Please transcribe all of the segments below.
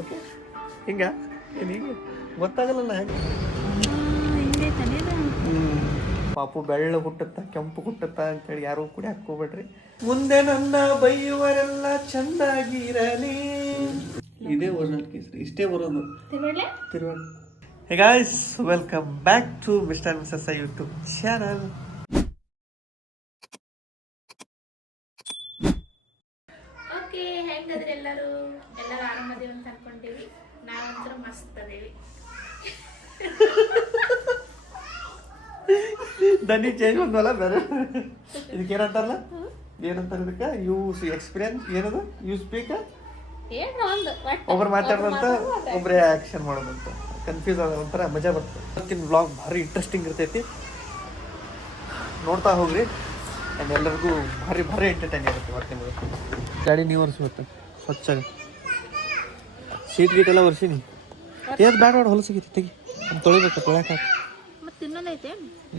Okay ಹಿಂಗ ಏನು ಹಿಂಗೆ ಗೊತ್ತಾಗಲ್ಲ ಹೆಂಗೆ ಪಾಪು ಬೆಳ್ಳ ಹುಟ್ಟುತ್ತಾ ಕೆಂಪು ಹುಟ್ಟುತ್ತಾ ಅಂತೇಳಿ ಯಾರೂ ಕೂಡ ಹಾಕೋಬೇಡ್ರಿ. ಮುಂದೆ ನನ್ನ ಬೈಯುವರೆಲ್ಲ ಚಂದಾಗಿರಲಿ. ಇದೇ ಒರಿಜಿನಲ್ ಕೇಸರಿ, ಇಷ್ಟೇ ಬರೋದು ತಿರುವಳ್ಳಿ. Hey guys, welcome back to mister and missus YouTube channel. Okay, ಹೆಂಗದ್ರಿ ಎಲ್ಲರೂ ಆರಾಮದೇವಿ ಅಂತ ಅನ್ಕೊಂಡಿವಿ. ನಾವಂತರ ಮಸ್ತ್ ಅದೇವಿ. ದನಿ ಚೇಂಜ್ ಬಂದವಲ್ಲ ಬೇರೆ. ಇದಕ್ಕೆ ಏನಂತಾರಲ್ಲ, ಏನಂತಾರೆ ಇದಕ್ಕೆ? ಯೂಸ್ ಎಕ್ಸ್ಪೀರಿಯನ್ಸ್ ಏನದು? ಯೂಸ್ ಸ್ಪೀಕ್ ಒಬ್ರು ಮಾತಾಡೋದಂತ ಒಬ್ಬರೇ ಆಕ್ಷನ್ ಮಾಡೋದಂತ ಕನ್ಫ್ಯೂಸ್ ಆದ ಒಂಥರ ಮಜಾ ಬರ್ತದೆ. ಇವತ್ತಿನ ವ್ಲಾಗ್ ಭಾರಿ ಇಂಟ್ರೆಸ್ಟಿಂಗ್ ಇರ್ತೈತಿ, ನೋಡ್ತಾ ಹೋಗ್ರಿ. ಆ್ಯಂಡ್ ಎಲ್ಲರಿಗೂ ಭಾರಿ ಭಾರಿ ಎಂಟರ್ಟೈನ್ ಇರುತ್ತೆ. ಇವತ್ತು ನಿಮಗೆ ಗಾಡಿ ನೀವು ಒರೆಸ್ಬೇಕು ಸ್ವಚ್ಛಾಗಿ, ಸೀಟ್ ಗೀಟ್ ಎಲ್ಲ ಒರೆಸೀನಿ. ಏನು ಬ್ಯಾಡ ಮಾಡಿ ಹೊಲಸಿಗೈತಿ ತೆಗಿ, ತೊಳಿಬೇಕು, ತೊಳ್ಯಾಕ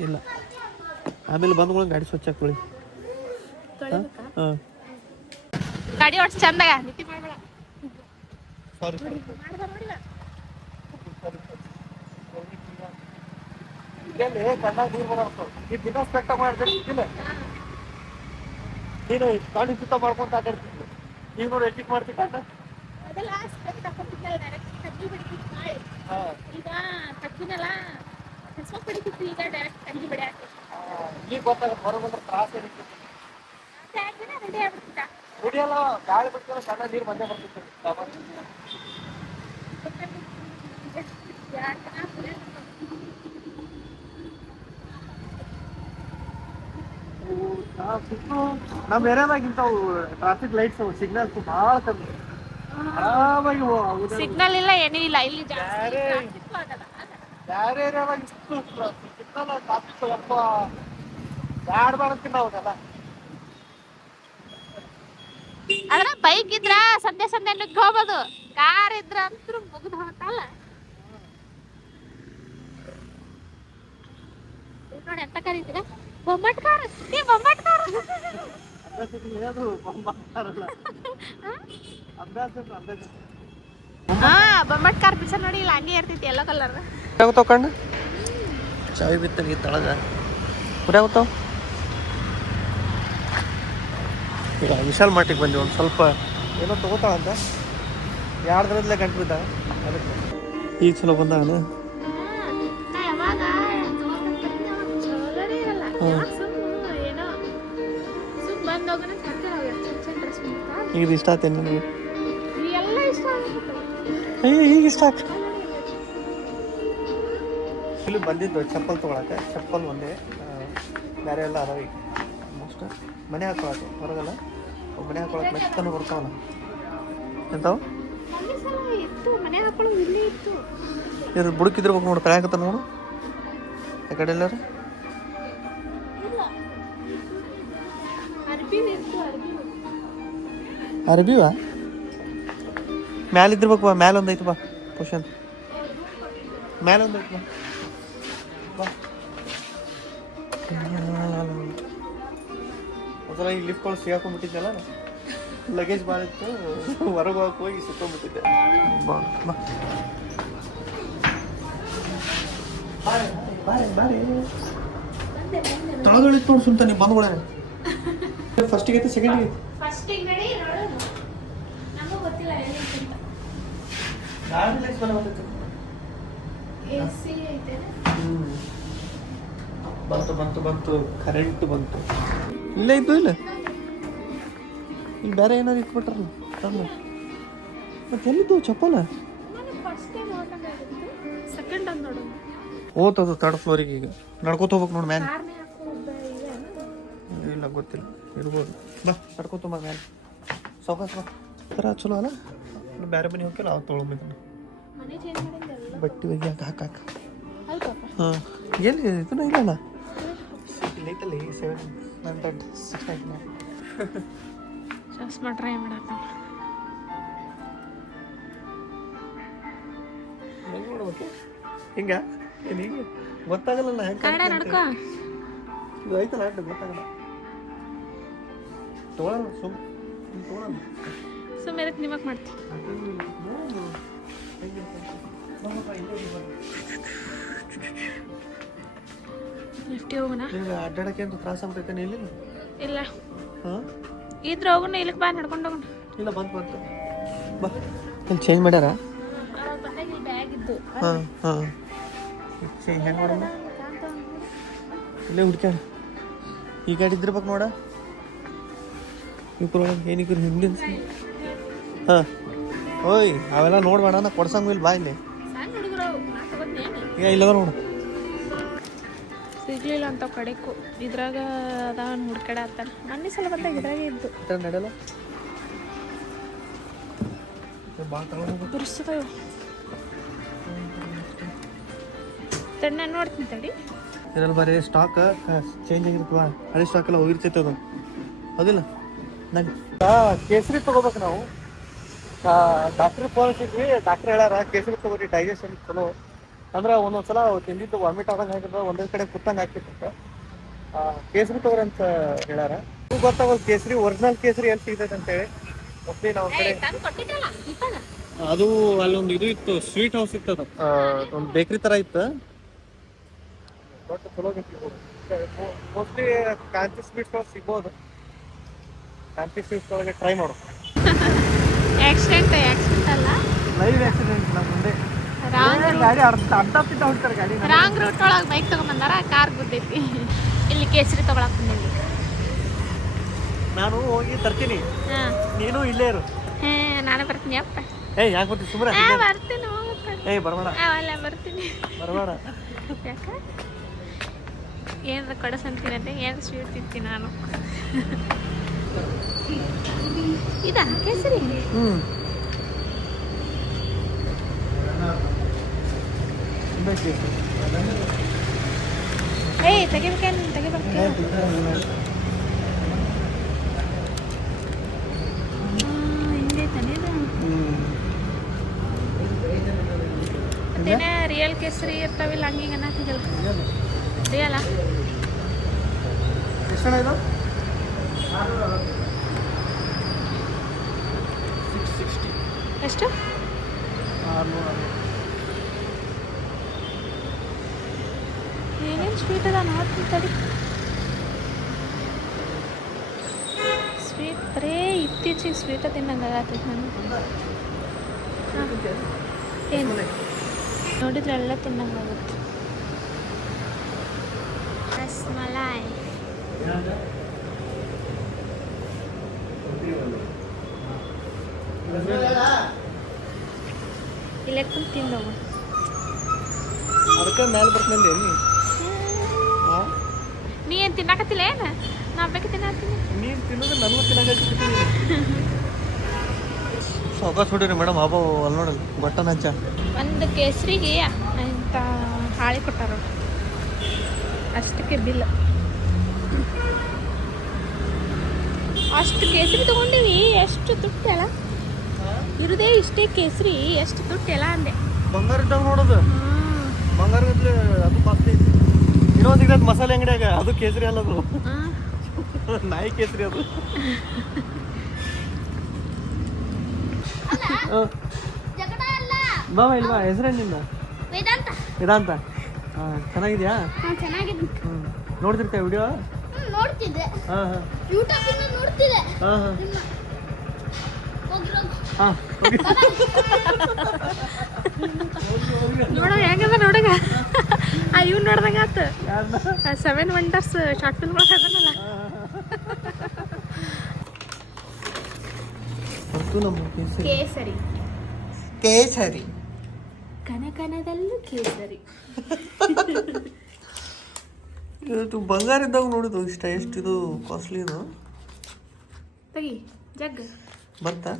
ಇಲ್ಲ. ಆಮೇಲೆ ಬಂದ್ಕೊಳ್ಳಿ ಗಾಡಿ ಸ್ವಚ್ಛಾಗಿ ತೊಳಿ. ಹಾಂ, ಗಾಡಿ ಒಟ್ಟು ಚಂದಾಗ ಸಾರಿ ಕಣ್ಣಾಗ ನೀರು ಬರೋದು. ಈ ದಿನ ಸ್ಪೆಕ್ಟ ಮಾಡಿಲ್ಲ, ನೀನು ಗಾಡಿ ಸುತ್ತ ಮಾಡ್ಕೊಂತ ಆಟಾಡ್ತಿದ್ವಿ. ಈಗ ನೋಡಿ ಎಟ್ಟಿಗೆ ಮಾಡ್ತೀವಿ ಕಾಟ. ಈಗ ಗೊತ್ತಾಗುತ್ತೆ ಹೊರಗೆ ತ್ರಾಸ ಏನಿತ್ತು. ರೆಡಿಯಲ್ಲ, ಗಾಳಿ ಬಿಡ್ತೀವಿ, ಸಣ್ಣ ನೀರು ಮಂದೆ ಬರ್ತಿತ್ತು. ನಮ್ಮ ಏರಿಯಾದಾಗ ಇಂಥವು ಟ್ರಾಫಿಕ್ ಲೈಟ್ಸ್ ಸಿಗ್ನಲ್ಸ್ ಭಾಳ ಕಮ್ಮಿ. ಆರಾಮಾಗಿ ಸಿಗ್ನಲ್ ಇಲ್ಲ, ಏನೂ ಇಲ್ಲ ಇಲ್ಲಿ. ಬೇರೆ ಏರಿಯಾದಾಗ ಇಷ್ಟು ಸಿಗ್ನಲ್ ಟ್ರಾಫಿಕ್ ಸ್ವಲ್ಪ ಬ್ಯಾಡ್ ಮಾಡ್ತೀನಿ ನಾವಲ್ಲ. ಆದ್ರೆ ಬೈಕ್ ಇದ್ರ ಸಂಡೆ ಸಂಡೆ ನುಗ್ಗಿ ಹೋಗ್ಬೋದು, ಕಾರ್ ಇದ್ರ ಅಂತೂ ಮುಗಿದು ಹೋಗತ್ತಲ್ಲ. ನೋಡಿ ಎಂತ ಕರೀತೀರ, ಬೊಮ್ಮಟ್ ಕಾರ್. ಬೊಮ್ಮಟ್ ಕಾರ್ ಹಾ, ಬೊಮ್ಮಟ್ ಕಾರ್ ಬಿಸ ನೋಡಿ, ಇಲ್ಲ ಹಂಗೆ ಇರ್ತೈತಿ ಎಲ್ಲೋ ಕಲರ್. ತಗೊಂಡು ಚಾವಿ ಬಿತ್ತ ನೀರು ತಳಗ ಕುಡಿಯಾಗುತ್ತಾವ. ಈಗ ವಿಶಾಲ್ ಮಾರ್ಟಿಗೆ ಬಂದ್ವಿ, ಒಂದು ಸ್ವಲ್ಪ ಏನೋ ತೊಗೋತಾಳಂತ. 2 ದಿನದಲ್ಲೇ ಗಂಟು ಬಿದ್ದ. ಅದಕ್ಕೆ ಈಗ ಚಲೋ ಬಂದಾಗನ. ಈಗ ಇಷ್ಟ ಆತೇನೆ ನನಗೆ. ಅಯ್ಯೋ, ಈಗ ಇಷ್ಟ ಆಗ ಇಲ್ಲಿ ಬಂದಿದ್ದು ಚಪ್ಪಲ್ ತೊಗೊಳಕ್ಕೆ. ಚಪ್ಪಲ್ ಒಂದೇ, ಬೇರೆ ಎಲ್ಲ ಅದಾವ. ಈಗ ಆಲ್ಮೋಸ್ಟ್ ಮನೆ ಹಾಕೊಳಕ್ಕೆ ಹೊರಗಲ್ಲ, ಮನೆ ಹಾಕೊಳಕ್ಕೆ ಮೆತ್ತನ ಬರ್ತಾವಲ್ಲ. ಎಂತಾವು ಇದು ಬುಡಕಿದ್ರಬೇಕು ನೋಡು, ಕಳೆಯಾಕತ್ತ ನೋಡು. ಆ ಕಡೆ ಎಲ್ಲಾರು ಅರ್ಬಿವಾ ಮ್ಯಾಲಿದ್ದಿರ್ಬೇಕು. ಬಾ, ಮ್ಯಾಲೊಂದು ಐತೆ, ಬಾ ಪೋಷನ್ ಮ್ಯಾಲೊಂದು ಐತೆ, ಬಾ. ಒಂದ್ಸಲ ಈ ಲಿಫ್ಟ್ ಒಳಗೆ ಸಿಗಾಕೊಂಡ್ಬಿಟ್ಟಿದ್ದೆಲ್ಲ, ಲಗೇಜ್ ಭಾಳ ಇತ್ತು, ಹೊರಗೆ ಹೋಗಕ್ಕೆ ಹೋಗಿ ಸಿಕ್ಕೊಂಡ್ಬಿಟ್ಟಿದ್ದೆ. ಬಾ ಬಾ ತೊಳಗಳಿತ್ತು ನೋಡಿ ಸುಲ್ತಾನೆ ಬಂದ್ಗಳೇ. ಫಸ್ಟಿಗೆ ಐತೆ, ಸೆಕೆಂಡಿಗೆ ಐತೆ. ಬಂತು ಬಂತು ಬಂತು, ಕರೆಂಟ್ ಬಂತು. ಇಲ್ಲ ಇದ್ದು, ಇಲ್ಲ ಇಲ್ಲಿ ಬೇರೆ ಏನಾದ್ರು ಇಟ್ಬಿಟ್ರಲ್ಲ. ಮತ್ತೆ ಎಲ್ಲಿದ್ದು ಚಪ್ಪಲ? ಓತದು 3rd ಫ್ಲೋರಿಗೆ. ಈಗ ನಡ್ಕೋತ ಹೋಗ್ಬೇಕು ನೋಡಿ ಮ್ಯಾಲೆ. ಇಲ್ಲ ಗೊತ್ತಿಲ್ಲ, ಇರ್ಬೋದು. ಬಾ ನಡ್ಕೋತ ಬಾ ಮ್ಯಾಲೆ, ಸೌಕಾಸ ಬಾ. ಥರ ಚಲೋ ಅಲ್ಲ. ಬೇರೆ ಮನೆ ಹೋಗಿಲ್ಲ, ಅವು ತೊಗೊಂಬಿದ್ದಾನೆ ಬಟ್ಟೆ ಒಗಿ ಹಾಕ. ಹಾಂ, ಎಲ್ಲಿ ಇದನ್ನ ಇಲ್ಲಲ್ಲ, ಇಲ್ಲೈತಲ್ಲಿ 700 ಚಸ್ಮಾ ಟ್ರೈ ಮಾಡತ್ತ. ಹೆಂಗೆ ನೋಡ್ಬೇಕು ಹಿಂಗ? ಏನು ಹಿಂಗೆ ಗೊತ್ತಾಗಲ್ಲ ಹೆಂಗೆ ಕನ್ನಡ ನಡ್ಕೋ. ಇದು ಐತಲ್ಲ ಅಡ್ಡ ಗೊತ್ತಾಗಲ್ಲ. ತೊಗೊಳಲ್ಲ, ಸುಮ್ಮನೆ ಸುಮ್ಮನೆ ನಿಮಗ್ ಮಾಡ್ತೀನಿ. 50 ಹೋಗೋಣ. ನಿಮ್ಗೆ ಅಡ್ಡಾಡಕ್ಕೆ ಅಂತ ತ್ರಾಸ ಆಗ್ತೈತೆ ಇಲ್ಲಿ? ಇಲ್ಲ ಹಾಂ ಇದ್ರ ಹೋಗೋಣ, ಇಲ್ಲಿಗೆ ಬಾ ನಡ್ಕೊಂಡು ಹೋಗೋಣ. ಇಲ್ಲ ಬಂತು ಬಾ. ಇಲ್ಲಿ ಚೇಂಜ್ ಮಾಡ್ಯಾರ? ಬ್ಯಾಗ್ ಇದ್ದು ಹಾಂ ಹಾಂ ಚೇಂಜ್ ಹೆಂಗೆ ಮಾಡೋಣ? ಇಲ್ಲೇ ಹುಡ್ಕ್ಯಾಡ ಈ ಗಾಡಿ ಇದ್ದಿರ್ಬೇಕು ನೋಡ. ಇವ್ರು ಏನಿಕ್ರು ಹಿಂದಿನ ಹಾಂ ಓಯ್ ಅವೆಲ್ಲ ನೋಡ್ಬೇಡ, ನಾ ಕೊಡ್ಸಂಗ ಇಲ್ಲಿ ಬಾ ಇಲ್ಲಿ. ಈಗ ಇಲ್ಲದ ನೋಡು. ಸಿಗ್ಲಿಲ್ಲ ಅಂತ ಕಡೆಕು ಇದ್ರಾಗ ಅದ ಹುಡ್ಕಡೆ ಆತಾನ. ಮೊನ್ನೆ ಸಲ ಬಂದಾಗ ಇದ್ರಾಗೆ ಇದ್ದು ನಡೆಯಲ್ಲ ಭಾಳ ತಗೊಂಡು ಬುರ್ಸ್ತವ ತಣ್ಣ ನೋಡ್ತೀನಿ ತಡಿ. ಇದ್ರಲ್ಲಿ ಬರೀ ಸ್ಟಾಕ್ ಚೇಂಜ್ ಆಗಿರ್ತವ, ಹಳೆ ಸ್ಟಾಕ್ ಎಲ್ಲ ಹೋಗಿರ್ತೈತೆ ಅದು. ಹೌದಿಲ್ಲ? ನಾನು ಕೇಸರಿ ತೊಗೋಬೇಕು ನಾವು. ಡಾಕ್ಟ್ರಿಗೆ ಫೋನ್ ಹಚ್ಚಿದ್ವಿ, ಡಾಕ್ಟ್ರ್ ಹೇಳ್ಯಾರ ಕೇಸರಿ ತೊಗೋರಿ ಡೈಜೆಷನ್ ಚಲೋ. ಅಂದ್ರೆ ಒಂದೊಂದ್ಸಲ ತಿಂದಿದ್ದು ವಾಮಿಟ್ ಆದಂಗೆ ಆಗಿರ್ತದೆ, ಒಂದೊಂದು ಕಡೆ ಕುತ್ತಂಗೆ ಆಗ್ತಿರ್ತೈತೆ. ಕೇಸರಿ ತೊಗೋರಿ ಅಂತ ಹೇಳ್ಯಾರ. ಗೊತ್ತಾಗೋದು ಕೇಸರಿ ಒರಿಜಿನಲ್ ಕೇಸರಿ ಎಲ್ಲಿ ಸಿಗ್ತೈತೆ ಅಂತೇಳಿ. ಮೋಸ್ಟ್ಲಿ ನಾವು ಕಡೆ ಅದು ಅಲ್ಲೊಂದು ಇದು ಇತ್ತು, ಸ್ವೀಟ್ ಹೌಸ್ ಇತ್ತು, ಅದು ಒಂದು ಬೇಕ್ರಿ ಥರ ಇತ್ತು. ಬಟ್ ಚಲೋ ಮೋಸ್ಟ್ಲಿ ಕಾಂತಿ ಸ್ವೀಟ್ಸ್ ಒಳಗೆ ಸಿಗ್ಬೋದು. ಕಾಂತಿ ಸ್ವೀಟ್ಸ್ ಒಳಗೆ ಟ್ರೈ ಮಾಡು. ಆಕ್ಸಿಡೆಂಟ್ ಅಲ್ಲ, ಲೈವ್ ಆಕ್ಸಿಡೆಂಟ್ ನಮ್ಮ ಮುಂದೆ ಗಾಡಿ ಅಡ್ಡ ಹೊಡ್ತಾರೆ ಗಾಡಿ. ರಾಂಗ್ ರೂಟ್ ಒಳಗೆ ಬೈಕ್ ತಗೊಂಬಂದಾರ, ಕಾರ್ ಗುದ್ದೈತಿ. ಇಲ್ಲಿ ಕೇಸರಿ ತಗೊಳಕ್ ಬಂದಿಲ್ಲಿ. ನಾನು ಹೋಗಿ ತರ್ತೀನಿ, ನೀನು ಇಲ್ಲೇ ಇರು. ನಾನು ಬರ್ತೀನಿ ಅಪ್ಪ. ಏಯ್ ಯಾಕೆ ಬರ್ತೀನಿ ಸುಮ್ಮನೆ? ಬರ್ತೀನಿ. ಏಯ್ ಬರಬೇಡ ಅಲ್ಲ ಬರ್ತೀನಿ. ಬರಬೇಡ. ಯಾಕ ಏನಾರ ಕೊಡಸಂತೀನಂತೆ, ಏನು ಸ್ವೀಟ್ ತಿಂತೀನಿ ನಾನು. ಇದಾ ಕೇಸರಿ? ಏಯ್ ತೆಗಿಬೇಕೇನು? ಮತ್ತೇನ ರಿಯಲ್ ಕೇಸರಿ ಇರ್ತಾವಿಲ್ಲ, ಹಂಗಿಂಗ ಅನ್ನತ್ತಿದ್ದಲ್ಲ ರಿಯಲ್ಲ. ಎಷ್ಟು ಇದು? 660. ಎಷ್ಟು? 600. ಏನೇನು ಸ್ವೀಟ್ ಅದ ನೋಡ್ತೀನಿ ತಡಿ. ಸ್ವೀಟ್ ಬರೇ ಇತ್ತೀಚೆಗೆ ಸ್ವೀಟ ತಿನ್ನಂಗೆ ಆಗತ್ತೈತೆ ನಾನು. ಏನು ನೋಡಿದ್ರೆ ಎಲ್ಲ ತಿನ್ನಂಗೆ ಆಗುತ್ತೆ. ರಸ್ಮಲಾಯ್ ಇಲ್ಲೇ ಕುಂತು ತಿಂದವು. ಅದಕ್ಕೆ ಮೇಲೆ ಬರ್ತೀನಿ. ನೀ ಏನು ತಿನ್ನಕತ್ತಿಲ್ಲ ಏನು? ನಾ ಬೇಕು ತಿನ್ನತ್ತೀನಿ. ನೀನು ತಿನ್ನೋದು ನನಗೂ ತಿನ್ನಕ್ಕೆ ಸಾವಕಾಶ ಹೊಡಿರಿ ಮೇಡಮ್. ಹಬ್ಬ ಅಲ್ಲಿ ನೋಡಲ್ಲ ಬಟ್ಟನ ಹಚ್ಚ. ಒಂದು ಕೇಸರಿಗೆ ಅಂತ ಹಾಳಿ ಕೊಟ್ಟಾರ, ಅಷ್ಟಕ್ಕೆ ಬಿಲ್. ಅಷ್ಟು ಕೇಸರಿ ತಗೊಂಡಿವಿ, ಎಷ್ಟು ದುಡ್ಡು ಅಲ್ಲ ಇರುದೇ. ಇಷ್ಟೇ ಕೇಸರಿ ಎಷ್ಟು ದುಡ್ಡು ಎಲ್ಲ ಅಂದೆ. ಬಂಗಾರ ಇದ್ದಾಗ ನೋಡೋದು, ಬಂಗಾರ ಅದು ಕಾಸ್ಟ್ಲಿ ಐತಿ. ಇನ್ನೊಂದು ಸಿಗ್ತೈತೆ ಮಸಾಲೆ ಅಂಗಡಿಯಾಗ, ಅದು ಕೇಸರಿ ಅಲ್ಲದು, ನಾಯಿ ಕೇಸರಿ ಅದು. ಬಾಬಾ ಇಲ್ವಾ? ಹೆಸರೇನು ನಿಂದ? ವೇದಾಂತ. ಚೆನ್ನಾಗಿದ್ಯಾ? ನೋಡ್ತಿರ್ತೀಯ ವಿಡಿಯೋ? ನೋಡ್ತಿದ್ದೆ. ಹಾಂ ಹಾಂ ಯೂಟ್ಯೂಬ್ ಇಂದ ನೋಡ್ತಿದ್ದೆ. ಹಾಂ ಹಾಂ ಹಾಂ ನೋಡ ಹೆಂಗದ ನೋಡಗ. ಇವ್ ನೋಡ್ದಂಗ ಆತ. 7 ವಂಡರ್ಸ್ ಶಾರ್ಟ್ ಫಿಲ್ಮ್ ಅದನ್ನಲ್ಲ. ಕೇಸರಿ ಕೇಸರಿ ಕನಕನದಲ್ಲೂ ಕೇಸರಿ. ಇದು ಬಂಗಾರ ಇದ್ದಾಗ ನೋಡಿದ್ದು ಇಷ್ಟ. ಎಷ್ಟಿದು ಕಾಸ್ಟ್ಲಿದು? ತೆಗಿ ಜಗ್ ಬರ್ತಾ?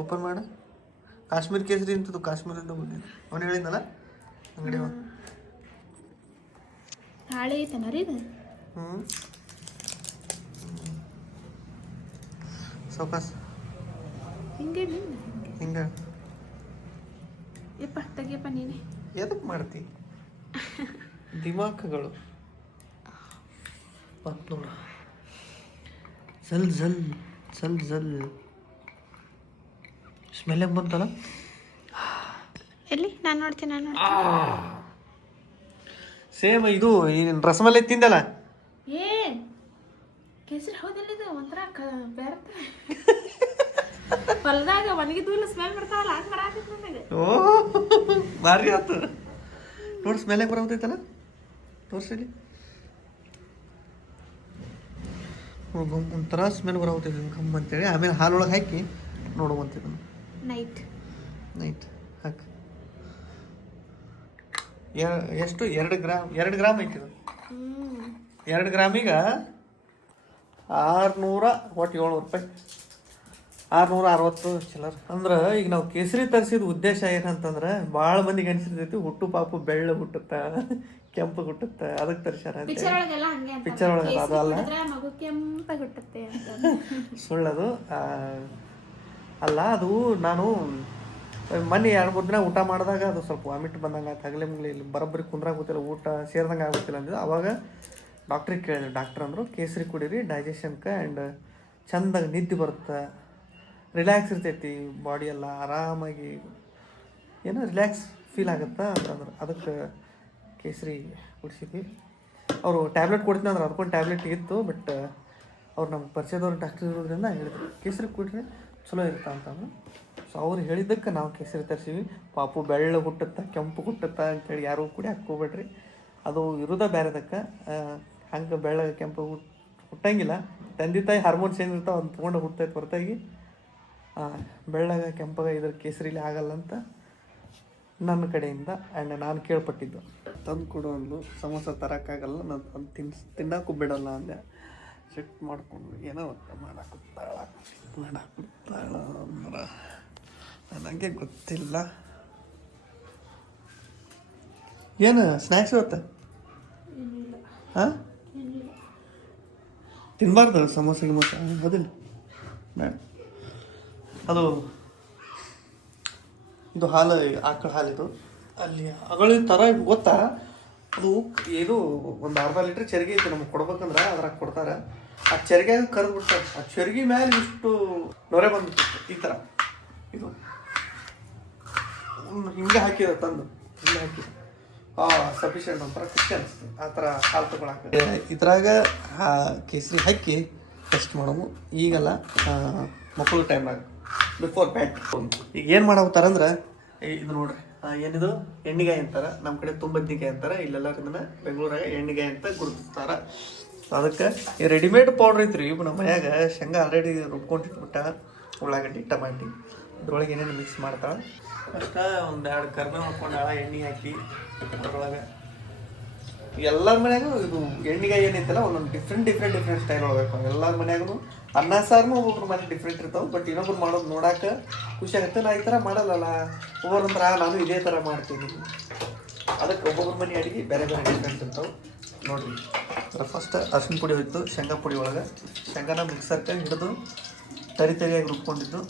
ಓಪನ್ ಮಾಡ. ಕಾಶ್ಮೀರ್ ಕೇಸರಿ ಅಂತದ್ದು, ಕಾಶ್ಮೀರದಿಂದ ಬಂದಿದ್ದು. ಅವನು ಹೇಳಿದ್ನಲ್ಲ ಅಂಗಡಿ ಹಾಳೆ ಐತನ ರೀ ಇದು. ಸೌಕಾಸ್ ಹಿಂಗೆ ಹಿಂಗೆ ಯಪ್ಪ ತೆಗಿಯಪ್ಪ ನೀನೆ. ಎದಕ್ಕೆ ಮಾಡ್ತಿ? ದಿಮಾಕಗಳು ಮತ್ತು ನೋಡ. ಜಲ್ ಜಲ್ ಜಲ್ ಜಲ್ ಸ್ಮೆಲ್ ಹೆಂಗೆ ಬಂತಲ್ಲ. ಎಲ್ಲಿ ನಾನು ನೋಡ್ತೀನಿ ಸೇಮ್ ಇದು ರಸಮಲೈ ತಿಂದಲ್ಲ. ಏ ಕೇಸರಿ ಹೌದಲ್ಲ ಇದು ಒಂಥರ ಬೇರೆ ಹೊಲದಾಗ ಒಣಗಿದ್ದು ಸ್ಮೆಲ್ ಬರ್ತಾವಲ್ಲ ಹಂಗೆ ಬರಾಕೈತಿ ನನಗೆ. ಓ ಭಾರಿ ಆಯ್ತು ನೋಡಿ, ಸ್ಮೆಲ್ ಹೆಂಗೆ ಬರತೈತಲ್ಲ. ತೋರಿಸಲಿ, ಒಂಥರ ಸ್ಮೆಲ್ ಬರತೈತಿ ಕಮ್ಮ ಅಂತೇಳಿ. ಆಮೇಲೆ ಹಾಲೊಳಗೆ ಹಾಕಿ ನೋಡುವಂತಿದ್ದು ನೈಟ್ ಹಾಕಿ. ಎಷ್ಟು 2 ಗ್ರಾಮ್ ಐತಿದು. 2 ಗ್ರಾಮಿಗೆ 600, ಒಟ್ಟು 700 ರೂಪಾಯಿ, 660 ಚಿಲ್ಲರ್. ಅಂದ್ರೆ ಈಗ ನಾವು ಕೇಸರಿ ತರಿಸಿದ ಉದ್ದೇಶ ಏನಂತಂದ್ರೆ ಭಾಳ ಮಂದಿಗೆ ಅನಿಸಿರ್ತೈತಿ ಹುಟ್ಟು ಪಾಪು ಬೆಳ್ಳ ಹುಟ್ಟುತ್ತ, ಕೆಂಪು ಹುಟ್ಟುತ್ತ, ಅದಕ್ಕೆ ತರಿಸ್ಯಾರ ಅಂತ. ಪಿಕ್ಚರ್ ಒಳಗೆ ಅದು ಅಲ್ಲ, ಸುಳ್ಳದು ಅಲ್ಲ. ಅದು ನಾನು ಮೊನ್ನೆ 2-3 ದಿನ ಊಟ ಮಾಡಿದಾಗ ಅದು ಸ್ವಲ್ಪ ವಾಮಿಟ್ ಬಂದಂಗೆ ತಗಲೆ ಮುಂಗ್ಲಿ ಇಲ್ಲಿ ಬರೋಬ್ಬರಿ ಕುಂದ್ರಾಗ ಗೊತ್ತಿಲ್ಲ, ಊಟ ಸೇರ್ದಂಗೆ ಆಗುತ್ತಿಲ್ಲ ಅಂದಿದ್ದು. ಅವಾಗ ಡಾಕ್ಟ್ರಿಗೆ ಕೇಳಿದೆ. ಡಾಕ್ಟ್ರ್ ಅಂದರು ಕೇಸರಿ ಕುಡೀರಿ, ಡೈಜೆಷನ್ಗೆ ಆ್ಯಂಡ್ ಚಂದಾಗಿ ನಿದ್ದೆ ಬರುತ್ತೆ, ರಿಲ್ಯಾಕ್ಸ್ ಇರ್ತೈತಿ, ಬಾಡಿ ಎಲ್ಲ ಆರಾಮಾಗಿ ಏನೋ ರಿಲ್ಯಾಕ್ಸ್ ಫೀಲ್ ಆಗುತ್ತಾ ಅಂತಂದ್ರೆ ಅದಕ್ಕೆ ಕೇಸರಿ ಕುಡಿಸಿದ್ವಿ. ಅವರು ಟ್ಯಾಬ್ಲೆಟ್ ಕೊಡ್ತೀನಿ ಅಂದ್ರೆ ಅದಕ್ಕೊಂದು ಟ್ಯಾಬ್ಲೆಟ್ ಇತ್ತು. ಬಟ್ ಅವ್ರು ನಮ್ಗೆ ಪರಿಚಯದವ್ರು ಡಾಕ್ಟ್ರ್ ಇರೋದ್ರಿಂದ ಹೇಳಿದ್ರು ಕೇಸರಿ ಕುಡಿದ್ರೆ ಚಲೋ ಇರ್ತಾ ಅಂತಂದ್ರೆ. ಸೊ ಅವ್ರು ಹೇಳಿದ್ದಕ್ಕೆ ನಾವು ಕೇಸರಿ ತರಿಸಿವಿ. ಪಾಪು ಬೆಳ್ಳ ಹುಟ್ಟುತ್ತಾ, ಕೆಂಪು ಹುಟ್ಟುತ್ತಾ ಅಂತೇಳಿ ಯಾರೂ ಕೂಡ ಹಾಕ್ಕೋಬೇಡ್ರಿ, ಅದು ಇರೋದ ಬೇರೆದಕ್ಕೆ. ಹಂಗೆ ಬೆಳ್ಳ ಕೆಂಪು ಹುಟ್ಟಂಗಿಲ್ಲ. ತಂದೆ ತಾಯಿ ಹಾರ್ಮೋನ್ಸ್ ಏನಿರ್ತಾವೆ ಅವ್ನು ತೊಗೊಂಡು ಹುಟ್ಟೈತೆ ಹೊರತಾಗಿ ಬೆಳ್ಳಗ ಕೆಂಪಗ ಇದ್ರ ಕೇಸರಿಲಿ ಆಗಲ್ಲ ಅಂತ ನನ್ನ ಕಡೆಯಿಂದ. ಆ್ಯಂಡ್ ನಾನು ಕೇಳ್ಪಟ್ಟಿದ್ದು. ತಂದು ಕೊಡು ಅಂದು ಸಮೋಸ ತರೋಕ್ಕಾಗಲ್ಲ, ನಾನು ತಂದು ತಿನ್ನೋಕ್ಕೂ ಬಿಡಲ್ಲ ಅಂದೆ. ಸೆಟ್ ಮಾಡಿಕೊಂಡು ಏನೋ ಮಾಡಾಕುತ್ತಾಳ ಅಂದ್ರೆ ನನಗೆ ಗೊತ್ತಿಲ್ಲ. ಏನು ಸ್ನ್ಯಾಕ್ಸ್ ಇವತ್ತು? ಹಾಂ, ತಿನ್ನಬಾರ್ದು ಸಮೋಸ ಗಿಮೋಸ, ಹೌದಿಲ್ಲ? ಬೇಡ. ಅದು ಇದು ಹಾಲು, ಆಕಳ ಹಾಲಿದು. ಅಲ್ಲಿ ಅಗಳ ಥರ ಗೊತ್ತಾ, ಅದು ಇದು ಒಂದು ಅರ್ಧ ಲೀಟ್ರ್ ಚರಿಗೆ ಐತೆ ನಮಗೆ ಕೊಡ್ಬೇಕಂದ್ರೆ ಅದ್ರಾಗ ಕೊಡ್ತಾರೆ. ಆ ಚರಿಗೆ ಕರೆದು ಬಿಡ್ತಾರೆ. ಆ ಚರಿಗೆ ಮೇಲೆ ಇಷ್ಟು ನೊರೆ ಬಂದ್ಬಿಟ್ಟು ಈ ಥರ ಇದು ಹಿಂಗೆ ಹಾಕಿದ ತಂದು ಹಿಂಗೆ ಹಾಕಿ ಸಫಿಷಿಯೆಂಟ್ ಒಂಥರ ಖುಷಿ ಅನಿಸ್ತು. ಆ ಥರ ಹಾಲು ತೊಗೊಳಕ್ಕೆ ಇದ್ರಾಗ ಕೇಸರಿ ಹಾಕಿ ಟೆಸ್ಟ್ ಮಾಡೋವು. ಈಗಲ್ಲ ಮಕ್ಕಳು ಟೈಮ್ನಾಗ ಬಿಫೋರ್ ಬ್ಯಾಟ್. ಈಗ ಏನು ಮಾಡೋಗ್ತಾರಂದ್ರೆ ಇದು ನೋಡ್ರಿ, ಏನಿದು ಎಣ್ಣಿಗಾಯಿ ಅಂತಾರೆ, ನಮ್ಮ ಕಡೆ ತುಂಬದ್ನಿಕಾಯಿ ಅಂತಾರೆ, ಇಲ್ಲೆಲ್ಲ ಇದನ್ನ ಬೆಂಗಳೂರಾಗ ಎಣ್ಣಿಗಾಯಿ ಅಂತ ಗುರುತಿಸ್ತಾರೆ. ಅದಕ್ಕೆ ಈ ರೆಡಿಮೇಡ್ ಪೌಡ್ರ್ ಐತ್ರಿ. ಇವು ನಮ್ಮ ಮನ್ಯಾಗ ಶೇಂಗಾ ಆಲ್ರೆಡಿ ರುಬ್ಕೊಂಡಿಟ್ಬಿಟ್ಟ, ಉಳ್ಳಾಗಡ್ಡಿ ಟಮಾಟಿ ಇದ್ರೊಳಗೆ ಏನೇನು ಮಿಕ್ಸ್ ಮಾಡ್ತಾಳೆ. ಅಷ್ಟೇ ಒಂದು 2 ಕರ್ಬೇವು ಹಾಕ್ಕೊಂಡಾಳ, ಎಣ್ಣೆ ಹಾಕಿ ಅದ್ರೊಳಗೆ. ಎಲ್ಲರ ಮನ್ಯಾಗೂ ಇದು ಎಣ್ಣಿಗಾಯಿ ಏನೈತಲ್ಲ ಒಂದೊಂದು ಡಿಫ್ರೆಂಟ್ ಸ್ಟೈಲ್ ಒಳಬೇಕು. ಎಲ್ಲರ ಮನ್ಯಾಗೂ ಅನ್ನ ಸಾರನು ಒಬ್ಬೊಬ್ರು ಮನೆ ಡಿಫ್ರೆಂಟ್ ಇರ್ತಾವೆ. ಬಟ್ ಇನ್ನೊಬ್ರು ಮಾಡೋದು ನೋಡೋಕೆ ಖುಷಿ ಆಗುತ್ತೆ. ನಾ ಈ ಥರ ಮಾಡಲ್ಲಲ್ಲ, ಒಬ್ಬೊಬ್ಬರಂದ್ರೆ ನಾನು ಇದೇ ಥರ ಮಾಡ್ತೀನಿ. ಅದಕ್ಕೆ ಒಬ್ಬೊಬ್ರ ಮನೆ ಅಡುಗೆ ಬೇರೆ ಡಿಫ್ರೆಂಟ್ ಇರ್ತಾವೆ ನೋಡಿರಿ. ಫಸ್ಟ್ ಅರ್ಶಿನ ಪುಡಿ ಹೋಯ್ತು ಶೇಂಗಾ ಪುಡಿ ಒಳಗೆ. ಶೇಂಗಾನ ಮಿಕ್ಸರ್ಗೆ ಹಿಡಿದು ತರಿಯಾಗಿ ರುಬ್ಕೊಂಡಿದ್ದು.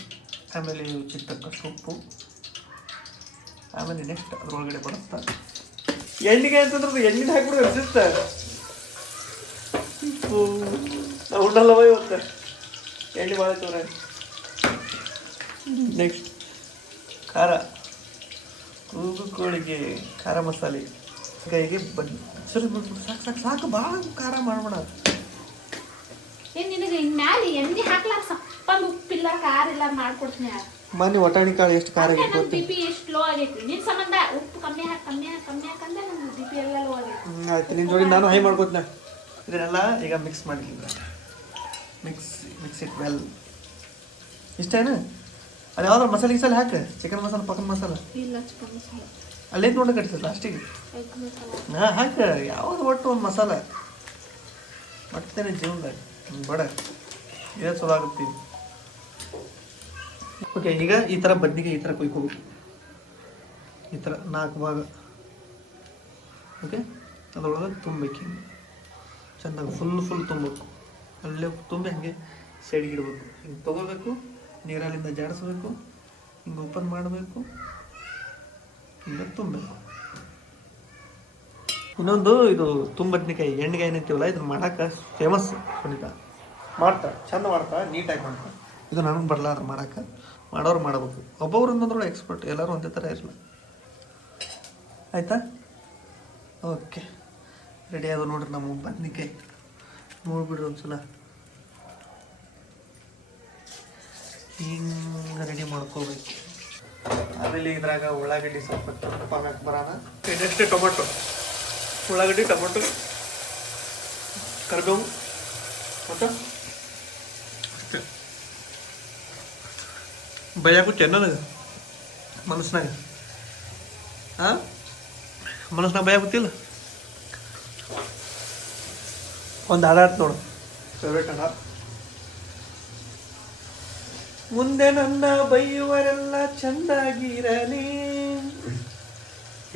ಆಮೇಲೆ ಚಿಕ್ಕಷ್ಟು ಉಪ್ಪು. ಆಮೇಲೆ ನೆಕ್ಸ್ಟ್ ಅದ್ರೊಳಗಡೆ ಬರುತ್ತಾ ಎಣ್ಣಿಗೆ ಅಂತಂದ್ರೆ ಎಣ್ಣಿನ ಹಾಕ್ಬಿಡು ಅನಿಸುತ್ತೆ. ನಾವು ಉಣ್ಣಲ್ಲವ ಇವತ್ತು, ಎಣ್ಣೆ ಭಾಳ ಚೂರ. ನೆಕ್ಸ್ಟ್ ಖಾರ, ಕೂಗು ಕೋಳಿಗೆ ಖಾರ ಮಸಾಲೆ, ಕೈಗೆ ಬನ್ನಿ ಸರಿ ಬಿಟ್ಬಿಟ್ಟು ಸಾಕು ಭಾಳ ಖಾರ ಮಾಡ್ಬೇಡ. ಏನು ನಿನಗೆ ಮ್ಯಾಲೆ ಎಣ್ಣೆ ಹಾಕ್ಲಾರ ಸಪ್ಪಂದು ಉಪ್ಪಿಲ್ಲ ಖಾರ ಇಲ್ಲ ಮಾಡ್ಕೊಡ್ತೀನಿ. ಮನೆ ಒಟಾಣಿ ಕಾಳು ಎಷ್ಟು ಖಾರ ನನ್ನ BP ಎಷ್ಟು ಲೋ ಆಗೈತಿ ನಿನ್ನ ಸಂಬಂಧ. ಉಪ್ಪು ಕಮ್ಮಿ ಹಾಕಂದ್ರೆ ನನ್ನ BP ಎಲ್ಲ ಲೋ ಆಗೈತಿ. ಆಯ್ತು, ನಿನ್ನ ಜೋಡಿ ನಾನು ಹೈ ಮಾಡ್ಕೋತೀನಿ. ಇದನ್ನೆಲ್ಲ ಈಗ ಮಿಕ್ಸ್ ಮಾಡಿಲ್ಲ, ಮಿಕ್ಸ್ ಇಟ್ ವೆಲ್. ಇಷ್ಟೇನು? ಅದು ಯಾವ್ದು ಮಸಾಲೆ ಗಿಸಾಲೆ ಹಾಕ, ಚಿಕನ್ ಮಸಾಲೆ ಪಕ್ಕನ್ ಮಸಾಲ ಇಲ್ಲ, ಚಿಕನ್ ಮಸಾಲೆ ಅಲ್ಲೇ ನೋಡಿ ಕಟ್ಸಲ್ಲ ಲಾಸ್ಟಿಗೆ. ಹಾಂ ಹಾಕ, ಯಾವುದು ಒಟ್ಟು ಒಂದು ಮಸಾಲೆ ಮಾಡ್ತೇನೆ ಜೀವನದಾಗ ಬೇಡ, ಇದೇ ಚಲೋ ಆಗುತ್ತೆ. ಓಕೆ, ಈಗ ಈ ಥರ ಬದ್ನಿಗೆ ಈ ಥರ ಕೊಯ್ಕೋಬೇಕು. ಈ ಥರ 4 ಭಾಗ. ಓಕೆ, ಅದರೊಳಗೆ ತುಂಬಬೇಕು ಹಿಂಗೆ ಚೆಂದಾಗಿ ಫುಲ್ ತುಂಬಬೇಕು. ಅಲ್ಲೇ ತುಂಬಿ ಹಾಗೆ ಸೈಡ್ಗೆ ಇಡಬೇಕು. ಹಿಂಗೆ ತೊಗೋಬೇಕು, ನೀರಲ್ಲಿಂದ ಜಾಡಿಸ್ಬೇಕು, ಹಿಂಗೆ ಓಪನ್ ಮಾಡಬೇಕು, ಹಿಂಗೆ ತುಂಬಬೇಕು. ಇನ್ನೊಂದು ಇದು ತುಂಬದ್ನಿಕಾಯಿ ಎಣ್ಣೆಗಾಯಿ ಏನಂತೀವಲ್ಲ, ಇದನ್ನ ಮಾಡೋಕೆ ಫೇಮಸ್ ಖಂಡಿತ. ಮಾಡ್ತಾಳೆ, ಚಂದ ಮಾಡ್ತಾಳೆ, ನೀಟಾಗಿ ಮಾಡ್ತಾಳೆ. ಇದು ನನಗೆ ಬರಲ್ಲ ಅದ್ರ ಮಾಡೋಕೆ, ಮಾಡೋರು ಮಾಡಬೇಕು. ಒಬ್ಬೊಬ್ರು ಒಂದೊಂದ್ರೊಳಗೆ ಎಕ್ಸ್ಪರ್ಟ್, ಎಲ್ಲರೂ ಒಂದೇ ಥರ ಇರಲ್ಲ. ಆಯಿತಾ? ಓಕೆ, ರೆಡಿ ಆದವು ನೋಡ್ರಿ ನಮ್ಮ ಬದ್ನಿಕಾಯಿ. ನೋಡ್ಬಿಡ್ರಿ ಒಂದ್ಸಲ ಹಿಂಗೆ ರೆಡಿ ಮಾಡ್ಕೋಬೇಕು. ಆಮೇಲೆ ಇದ್ರಾಗ ಉಳ್ಳಾಗಡ್ಡಿ ಸ್ವಲ್ಪ ತುಪ್ಪ ಹಾಕಿ ಬರೋಣ. ನೆಕ್ಸ್ಟ್ ಟೊಮೆಟೊ, ಉಳ್ಳಾಗಡ್ಡಿ, ಟೊಮೆಟೊ, ಕರಿಬೇವು ಮತ್ತು ಅಷ್ಟೇ. ಬೈಯಾಕುತ್ತೆ ನನಗೆ ಮನಸ್ನಾಗ, ಹಾಂ ಮನಸ್ನಾಗ ಬೈಯಾಕುತ್ತಿಲ್ಲ. ಒಂದು ಹಾಡಾಡ್ತು ನೋಡು, ಫೇವ್ರೇಟ್ ಹಾಡ. ಮುಂದೆ ನನ್ನ ಬೈಯುವರೆಲ್ಲ ಚಂದಾಗಿರಲಿ,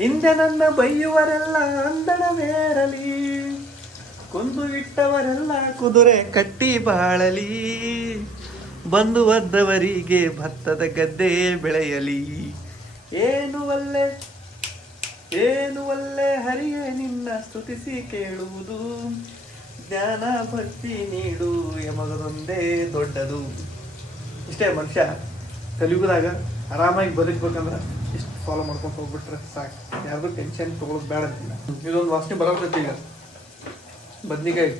ಹಿಂದೆ ನನ್ನ ಬೈಯುವರೆಲ್ಲ ಅಂದಣವೇರಲಿ, ಕೊಂದು ಇಟ್ಟವರೆಲ್ಲ ಕುದುರೆ ಕಟ್ಟಿ ಬಾಳಲಿ, ಬಂದು ಒದ್ದವರಿಗೆ ಭತ್ತದ ಗದ್ದೆ ಬೆಳೆಯಲಿ. ಏನು ಒಲ್ಲೆ ಹರಿಯೇ ನಿನ್ನ ಸ್ತುತಿಸಿ ಕೇಳುವುದು, ಜ್ಞಾನ ಭಕ್ತಿ ನೀಡು ಯಮಗದೊಂದೇ ದೊಡ್ಡದು. ಇಷ್ಟೇ ಮನುಷ್ಯ ಕಲಿಯುಗದಾಗ ಆರಾಮಾಗಿ ಬದುಕ್ಬೇಕಂದ್ರೆ ಇಷ್ಟು ಫಾಲೋ ಮಾಡ್ಕೊಂಡು ಹೋಗ್ಬಿಟ್ರೆ ಸಾಕು. ಯಾರ್ದು ಟೆನ್ಷನ್ ತೊಗೊಳೋದು ಬೇಡ ಅಂತಿಲ್ಲ. ಇದೊಂದು ವಾಸನೆ ಬರೋತೈತಿ. ಈಗ ಬದ್ನಿಕಾಯಿ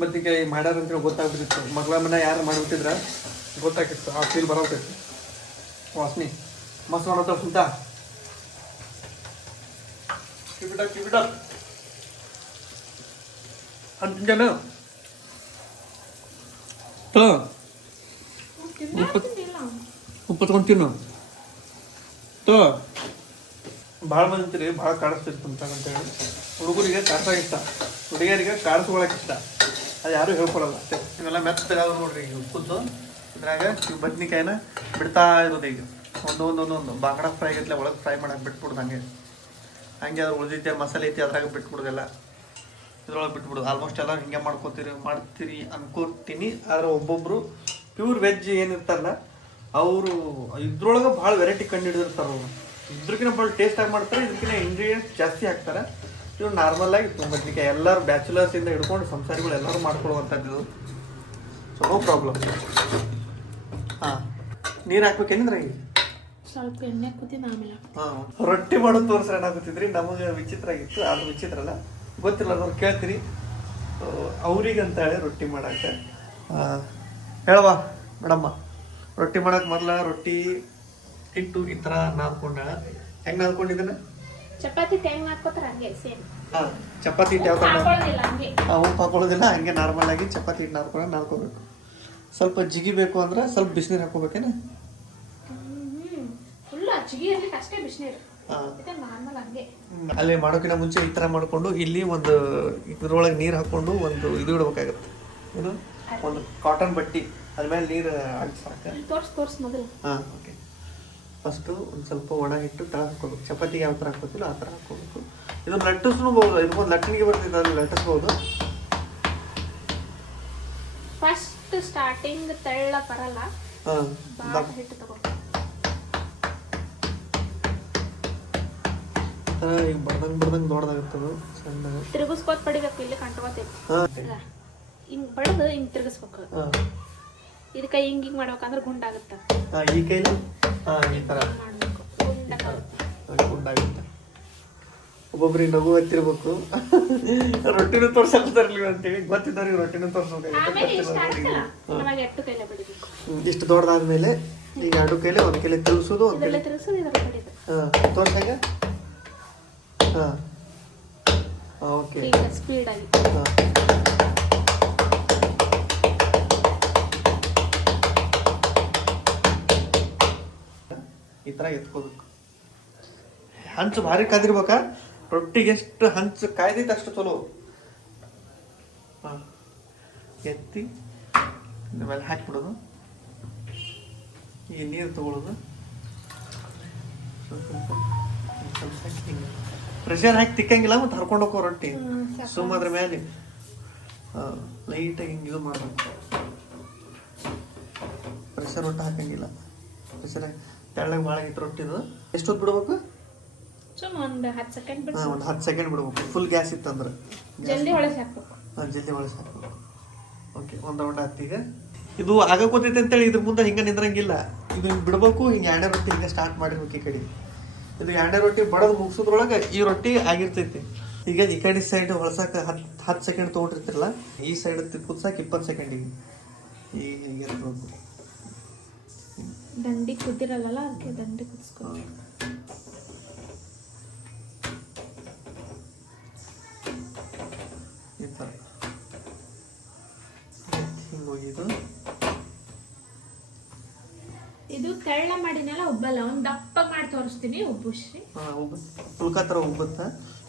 ಬದ್ನಿಕಾಯಿ ಮಾಡ್ಯಾರ ಅಂತೇಳಿ ಗೊತ್ತಾಗ್ಬಿಟ್ಟಿತ್ತು. ಮಗಳ ಮನೆ ಯಾರು ಮಾಡಿಬಿಟ್ಟಿದ್ರ ಗೊತ್ತಾಗಿತ್ತು. ಆ ಫೀಲ್ ಬರೋತೈತಿ, ವಾಸನೆ ಮಸ್ತ್ ಮಾಡತ್ತ. ಸುಂತ ಕಿಬಿಟ ಅಂತಿಂಜನ ಉಪ್ಪು ತಗೊಂಡು ತಿನ್ನು. ಭಾಳ ಮಂದಿ ಅಂತೀರಿ ಭಾಳ ಕಾಡಿಸ್ತಿತ್ತು ಅಂತೇಳಿ. ಹುಡುಗರಿಗೆ ಕಾಡ್ಸಾಗ ಇಷ್ಟ, ಹುಡುಗಿಯರಿಗೆ ಕಾಡಿಸ್ಕೊಳಕ್ಕೆ ಇಷ್ಟ. ಅದು ಯಾರೂ ಹೇಳ್ಕೊಡಲ್ಲ ಅಷ್ಟೇ. ಇವೆಲ್ಲ ಮೆತ್ತಗಾದ್ರು ನೋಡ್ರಿ. ಈಗ ಉಪ್ಪುದ್ದು ಇದ್ರಾಗ ಇವು ಬದ್ನಿಕಾಯಿನ ಬಿಡ್ತಾ ಇರೋದು. ಈಗ ಒಂದು ಬಾಂಗಡ ಫ್ರೈ ಆಗೈತ್ಲೆ ಒಳಗೆ ಫ್ರೈ ಮಾಡಕ್ಕೆ ಬಿಟ್ಬಿಡ್ದು. ಹಂಗೆ ಅದ್ರ ಉಳಿದೈತೆ ಮಸಾಲೆ ಐತಿ ಅದ್ರಾಗ ಬಿಟ್ಬಿಡೋದೆಲ್ಲ ಇದ್ರೊಳಗೆ ಬಿಟ್ಬಿಡೋದು. ಆಲ್ಮೋಸ್ಟ್ ಎಲ್ಲ ಹಿಂಗೆ ಮಾಡ್ತೀರಿ ಅನ್ಕೋತೀನಿ. ಆದ್ರೆ ಒಬ್ಬೊಬ್ರು ಪ್ಯೂರ್ ವೆಜ್ ಏನಿರ್ತಾರಲ್ಲ ಅವರು ಇದ್ರೊಳಗೆ ಭಾಳ ವೆರೈಟಿ ಕಂಡು ಹಿಡಿದಿರ್ತಾರೆ. ಅವರು ಇದ್ರಕಿನ್ನ ಭಾಳ ಟೇಸ್ಟಾಗಿ ಮಾಡ್ತಾರೆ, ಇದಕ್ಕಿಂತ ಇಂಗ್ರೀಡಿಯೆಂಟ್ಸ್ ಜಾಸ್ತಿ ಹಾಕ್ತಾರೆ. ಇವು ನಾರ್ಮಲ್ ಆಗಿ ಬದ್ನಿಕಾಯಿ ಎಲ್ಲರೂ ಬ್ಯಾಚುಲರ್ಸಿಂದ ಹಿಡ್ಕೊಂಡು ಸಂಸಾರಿಗಳು ಎಲ್ಲರೂ ಮಾಡ್ಕೊಳ್ಳುವಂಥದ್ದು. So no problem. ಹಾಂ, ನೀರು ಹಾಕ್ಬೇಕೇನಿದ್ರೆ ಈಗ ಸ್ವಲ್ಪ ಎಣ್ಣೆ ಹಾಕೋತೀನಿ ಆಮೇಲೆ. ಹಾಂ, ರೊಟ್ಟಿ ಮಾಡೋದು ತೋರಿಸ್ರೆ ಏನಾಗುತ್ತಿದ್ರಿ. ನಮಗೆ ವಿಚಿತ್ರ ಆಗಿತ್ತು, ಅದು ವಿಚಿತ್ರ ಅಲ್ಲ ಗೊತ್ತಿಲ್ಲ. ಅವ್ರು ಕೇಳ್ತೀರಿ ಅವ್ರಿಗಂತ ಹೇಳಿ ರೊಟ್ಟಿ ಮಾಡಕ್ಕೆ. ಹೇಳವಾ ಮೇಡಮ್ಮ, ರೊಟ್ಟಿ ಮಾಡಕ್ಕೆ ಮೊದಲ ರೊಟ್ಟಿ ಹಿಟ್ಟು ಈ ಥರ ನಾದ್ಕೊಂಡ. ಹೆಂಗೆ ನಾದ್ಕೊಂಡಿದ್ದಾನೆ? ಚಪಾತಿ ಹೆಂಗ್ ಹಾಕೋತಾರ ಹಂಗೆ ಸೇಮ್. ಹಾಂ, ಚಪಾತಿ ಹಿಟ್ಟು ಯಾವ ಥರ ಹಂಗೆ ಉಪ್ಪು ಹಾಕೊಳ್ಳೋದಿಲ್ಲ. ಹಂಗೆ ನಾರ್ಮಲ್ ಆಗಿ ಚಪಾತಿ ಹಿಟ್ಟು ನಾದ್ಕೋಬೇಕು. ಸ್ವಲ್ಪ ಜಿಗಿಬೇಕು ಅಂದ್ರೆ ಸ್ವಲ್ಪ ಬಿಸಿನೀರು ಹಾಕೋಬೇಕೇನ? ಫುಲ್ ಜಿಗಿ ಇರ್ಲಿಕ್ಕೆ ಅಷ್ಟೇ ಬಿಸಿನೀರು. ನಾರ್ಮಲ್ ಹಂಗೆ ಅಲ್ಲಿ ಮಾಡೋಕ್ಕಿಂತ ಮುಂಚೆ ಈ ಥರ ಮಾಡಿಕೊಂಡು ಇಲ್ಲಿ ಒಂದು ಇದ್ರೊಳಗೆ ನೀರು ಹಾಕ್ಕೊಂಡು ಒಂದು ಇದು ಇಡ್ಬೇಕಾಗತ್ತೆ. ಇದು ಒಂದು ಕಾಟನ್ ಬಟ್ಟೆ ಅದ್ಮೇಲೆ ನೀರು ಹಾಕಿ ಸಾಕು. ತೋರ್ಸ್ ಮೊದಲು. ಹಾಂ, ಓಕೆ. ಫಸ್ಟು ಒಂದು ಸ್ವಲ್ಪ ಒಣ ಹಿಟ್ಟು ತಳ ಹಾಕ್ಕೋಬೇಕು. ಚಪಾತಿಗೆ ಯಾವ ಥರ ಹಾಕೋತಿಲ್ಲ ಆ ಥರ ಹಾಕ್ಕೋಬೇಕು. ಇದು ಲಟ್ಟಿಸ್ಬೋದು. ಇದಕ್ಕೊಂದು ಲಟ್ಟಣಿಗೆ ಬರ್ತಿದೆ, ಅಲ್ಲಿ ಲಟ್ಟಿಸ್ಬೋದು. ಫಸ್ಟ್ ಸ್ಟಾರ್ಟಿಂಗ್ ತೆಳ್ಳ ಬರಲ್ಲ. ಹಾಂ, ಹಿಟ್ಟು ತಗೋ. ಈಗ ಬಡ್ದಂಗೆ ದೊಡ್ಡದಾಗುತ್ತದು. ಸಣ್ಣ ತಿರುಗಿಸ್ಕೋತ್ ಪಡಿಬೇಕು. ಇಲ್ಲಿ ಕಂಟ್ಕೋತೈತಿ. ಹಿಂಗ್ ಬಡ್ದು ಹಿಂಗ್ ತಿರುಗಿಸ್ಬೇಕು. ಇದು ಕೈ ಹಿಂಗ್ ಮಾಡ್ಬೇಕಂದ್ರೆ ಗುಂಡಾಗುತ್ತೆ. ಈ ಕೈಲಿ ಈ ಥರ ಮಾಡ್ಬೇಕು, ಗುಂಡಾಗುತ್ತೆ. ಒಬ್ಬೊಬ್ರಿಗೆ ನಗು ಹತ್ತಿರ್ಬೇಕು. ರೊಟ್ಟಿನೂ ತೋರ್ಸಕ್ತಾರಲಿ ಅಂತೇಳಿ ಗೊತ್ತಿದ್ದವ್ರಿಗೆ ರೊಟ್ಟಿನೂ ತೋರ್ಸ್ಬೇಕಾಗುತ್ತೆ. ಇಷ್ಟು ದೊಡ್ಡದಾದ್ಮೇಲೆ ಈಗ ಎರಡು ಕೈಲಿ ಒಂದು ಕೈಲಿ ತಿರುಗಿಸೋದು, ಒಂದು ಕೈಲಿ ತೋರ್ಸಾಗ. ಹಾಂ, ಓಕೆ. ಸ್ಪೀಡ್ ಆಗಿ ಈ ಥರ ಎತ್ಕೋಬೇಕು. ಹಂಚು ಭಾರಿ ಕಾದಿರ್ಬೇಕಾ? ರೊಟ್ಟಿಗೆ ಎಷ್ಟು ಹಂಚು ಕಾಯ್ದೈತೆ ಅಷ್ಟು ಚಲೋ. ಹಾಂ, ಎತ್ತಿ ಮೇಲೆ ಹಾಕಿಬಿಡೋದು. ಈ ನೀರು ತಗೊಳ್ಳೋದು, ಸ್ವಲ್ಪ ಹಿಂಗೆ ಪ್ರೆಷರ್ ಹಾಕಿ ತಿಕ್ಕಂಗಿಲ್ಲ. ಮತ್ತು ಹರ್ಕೊಂಡು ಹೋಗೋ ರೊಟ್ಟಿ ಸುಮ್ಮ ಅದ್ರ ಮೇಲೆ ಲೈಟಾಗಿ ಹಿಂಗೆ ಇದು ಮಾಡಬೇಕು. ಪ್ರೆಷರ್ ರೊಟ್ಟಿ ಹಾಕಂಗಿಲ್ಲ. ಪ್ರೆಷರ್ ಹಾಕಿ ತೆಳ್ಳಗೆ ಭಾಳ ಆಗಿತ್ತು ರೊಟ್ಟಿದು. ಎಷ್ಟೊತ್ತು ಬಿಡ್ಬೇಕು? ಒಂದು 10 ಸೆಕೆಂಡ್ ಬಿಟ್ಟು. ಹಾಂ, ಒಂದು 10 ಸೆಕೆಂಡ್ ಬಿಡ್ಬೇಕು. ಫುಲ್ ಗ್ಯಾಸ್ ಇತ್ತಂದ್ರೆ ಜಲ್ದಿ ಒಳಗೆ ಹಾಕ್ಬೇಕು. ಹಾಂ, ಜಲ್ದಿ ಒಳಗೆ ಹಾಕ್ಬೇಕು. ಓಕೆ ಒಂದು ರೌಂಡ್ ಆಯ್ತು. ಇದು ಆಗಕ್ಕೋತೈತೆ ಅಂತೇಳಿ ಇದ್ರ ಮುಂದೆ ಹಿಂಗೆ ನಿಂದ್ರಂಗಿಲ್ಲ. ಇದು ಹಿಂಗೆ ಬಿಡ್ಬೇಕು. ಹಿಂಗೆ ಎರಡನೇ ರೊಟ್ಟಿ ಹಿಂಗೆ ಸ್ಟಾರ್ಟ್ ಮಾಡಿರ್ಬೇಕು. ಈ ಕಡೆ ಇದು ಎರಡನೇ ರೊಟ್ಟಿ ಬಡದು ಮುಗಿಸೋದ್ರೊಳಗೆ ಈ ರೊಟ್ಟಿ ಆಗಿರ್ತೈತಿ. ಈಗ ಈ ಕಡೆ ಸೈಡ್ ಹೊಳ್ಸಕ್ಕೆ 10 ಸೆಕೆಂಡ್ ತೊಗೊಂಡಿರ್ತಿರಲ್ಲ, ಈ ಸೈಡ್ ಕುದ್ಸಕ್ಕೆ 20 ಸೆಕೆಂಡಿಗೆ ಹೀಗೆ ಇರ್ಬೇಕು. ದಂಡಿ ಕುದ್ದಿರಲ್ಲ, ಅದಕ್ಕೆ ದಂಡಿ ಕುದಿಸ್ಕೊ. ಈ ಥರ ಹಿಂಗೆ ಹೋಗಿದ್ದು. ಇದು ತೆಳ್ಳ ಮಾಡಿನೆಲ್ಲ ಉಬ್ಬಲ್ಲ, ಒಂದು ದಪ್ಪ ಮಾಡಿ ತೋರಿಸ್ತೀನಿ, ಉಬ್ಬುಶ್ರಿ. ಪುಲ್ಕ ಥರ ಉಬ್ಬುತ್ತಾ.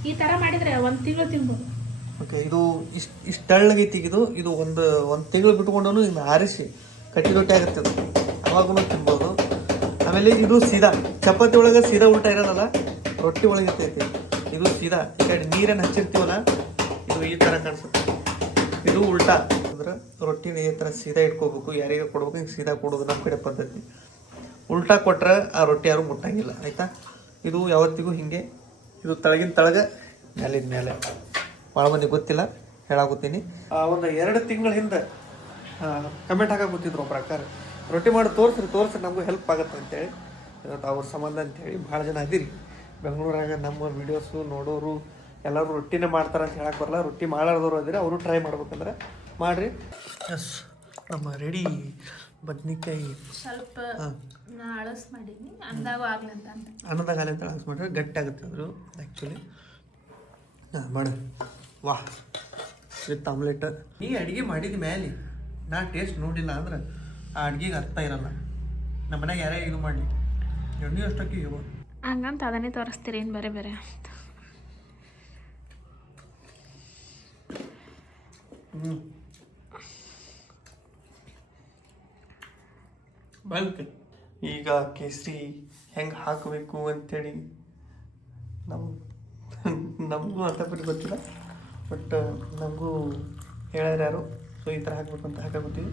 ಈ ಥರ ಮಾಡಿದ್ರೆ 1 ತಿಂಗಳು ತಿನ್ಬೋದು. ಓಕೆ, ಇದು ಇಷ್ಟು ತೆಳ್ಳಗೈತಿ. ಇದು ಒಂದು ತಿಂಗಳು ಬಿಟ್ಕೊಂಡು ಇನ್ನು ಆರಿಸಿ ಕಟ್ಟಿ ರೊಟ್ಟಿ ಆಗುತ್ತೆ. ಅದು ಅವಾಗೂ ತಿನ್ಬೋದು. ಆಮೇಲೆ ಇದು ಸೀದಾ ಚಪಾತಿ ಒಳಗೆ ಸೀದಾ ಉಲ್ಟಾ ಇರೋದಲ್ಲ, ರೊಟ್ಟಿ ಒಳಗೆ ಇರ್ತೈತಿ. ಇದು ಸೀದಾ ಈ ಕಡೆ ನೀರೇನು ಹಚ್ಚಿರ್ತೀವಲ್ಲ, ಇದು ಈ ಥರ ಕಾಣಿಸುತ್ತೆ. ಇದು ಉಲ್ಟಾ ಅಂದ್ರೆ ರೊಟ್ಟಿನ ಈ ಥರ ಸೀದಾ ಇಟ್ಕೋಬೇಕು. ಯಾರಿಗೆ ಕೊಡ್ಬೇಕು ಹಿಂಗೆ ಸೀದಾ ಕೊಡೋದು ನಮ್ಮ ಕಡೆ ಪದ್ಧತಿ. ಉಲ್ಟಾ ಕೊಟ್ರೆ ಆ ರೊಟ್ಟಿ ಯಾರು ಮುಟ್ಟಂಗಿಲ್ಲ, ಆಯಿತಾ. ಇದು ಯಾವತ್ತಿಗೂ ಹಿಂಗೆ. ಇದು ತಳಗಿನ ತಳಗ, ಮೇಲಿನ ಮೇಲೆ. ಭಾಳ ಮಂದಿ ಗೊತ್ತಿಲ್ಲ, ಹೇಳಾಗುತ್ತೀನಿ. ಒಂದು 2 ತಿಂಗಳ ಹಿಂದೆ ಕಮೆಂಟ್ ಹಾಕಾಗುತ್ತಿದ್ರು ಒಬ್ಬ ಪ್ರಕಾರ, ರೊಟ್ಟಿ ಮಾಡಿ ತೋರಿಸ್ರಿ ನಮಗೂ ಹೆಲ್ಪ್ ಆಗುತ್ತೆ ಅಂತೇಳಿ. ಇವತ್ತು ಅವ್ರ ಸಂಬಂಧ ಅಂತೇಳಿ ಭಾಳ ಜನ ಅದೀರಿ ಬೆಂಗಳೂರಾಗ. ನಮ್ಮ ವಿಡಿಯೋಸು ನೋಡೋರು ಎಲ್ಲರೂ ರೊಟ್ಟಿನೇ ಮಾಡ್ತಾರೆ ಅಂತ ಹೇಳಕ್ಕೆ ಬರಲ್ಲ. ರೊಟ್ಟಿ ಮಾಡಾರ್ದವ್ರು ಅದಿರಿ, ಅವರು ಟ್ರೈ ಮಾಡ್ಬೇಕಂದ್ರೆ ಮಾಡಿರಿ. ಎಸ್, ನಮ್ಮ ರೆಡಿ ಬದ್ನಿಕಾಯಿ ಸ್ವಲ್ಪ ಅಳಸ್ ಮಾಡೀನಿ, ಅಂದಾಗ ಆಗ್ಲಂತ ಅನ್ನದಾಗ ಹಾಲೆ ಅಂತ ಅಳಸ್ ಮಾಡಿದ್ರೆ ಗಟ್ಟಿ ಆಗುತ್ತೆ ಅಂದರು ಆ್ಯಕ್ಚುಲಿ. ಹಾಂ ಮಾಡ. ವಾಹ್, ವಿತ್ ಆಮ್ಲೆಟ್. ನೀ ಅಡುಗೆ ಮಾಡಿದ ಮೇಲೆ ನಾ ಟೇಸ್ಟ್ ನೋಡಿಲ್ಲ ಅಂದ್ರೆ ಆ ಅಡುಗೆಗೆ ಅರ್ಥ ಇರಲ್ಲ. ನಮ್ಮ ಮನೆಗೆ ಯಾರೇ ಇದು ಮಾಡಲಿ ಎಣ್ಣೆ ಅಷ್ಟಕ್ಕೆ ಇವ ಹಂಗಂತ ಅದನ್ನೇ ತೋರಿಸ್ತೀರಿ, ಏನು ಬೇರೆ ಬೇರೆ ಅಂತ. ಬಲ್ಕ್ ಈಗ ಕೇಸರಿ ಹೆಂಗೆ ಹಾಕಬೇಕು ಅಂತೇಳಿ ನಮಗೂ ಅಂತ ಪರಿ ಗೊತ್ತಿಲ್ಲ. ಬಟ್ ನಮಗೂ ಹೇಳ್ಯಾರ ಯಾರು. ಸೊ ಈ ಥರ ಹಾಕ್ಬೇಕು ಅಂತ ಹಾಕಿ